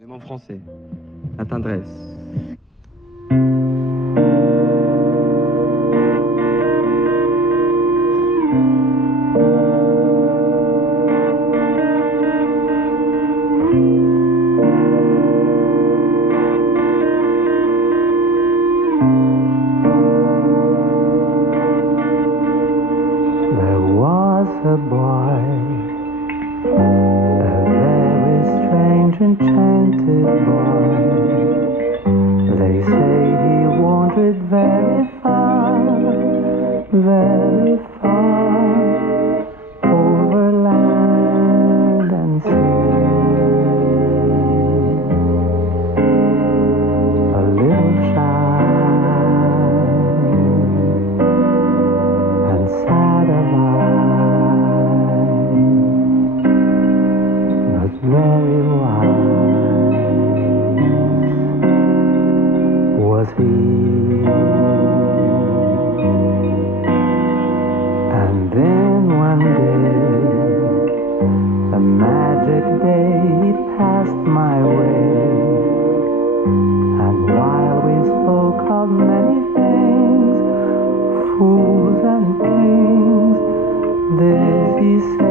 Même en français. La tendresse. There was a boy, a very strange, enchanted boy. They say he wandered very far, over land and sea. A little shy and sad of eye, but very wise was he. And then one day, a magic day, he passed my way. And while we spoke of many things, fools and kings, this he said.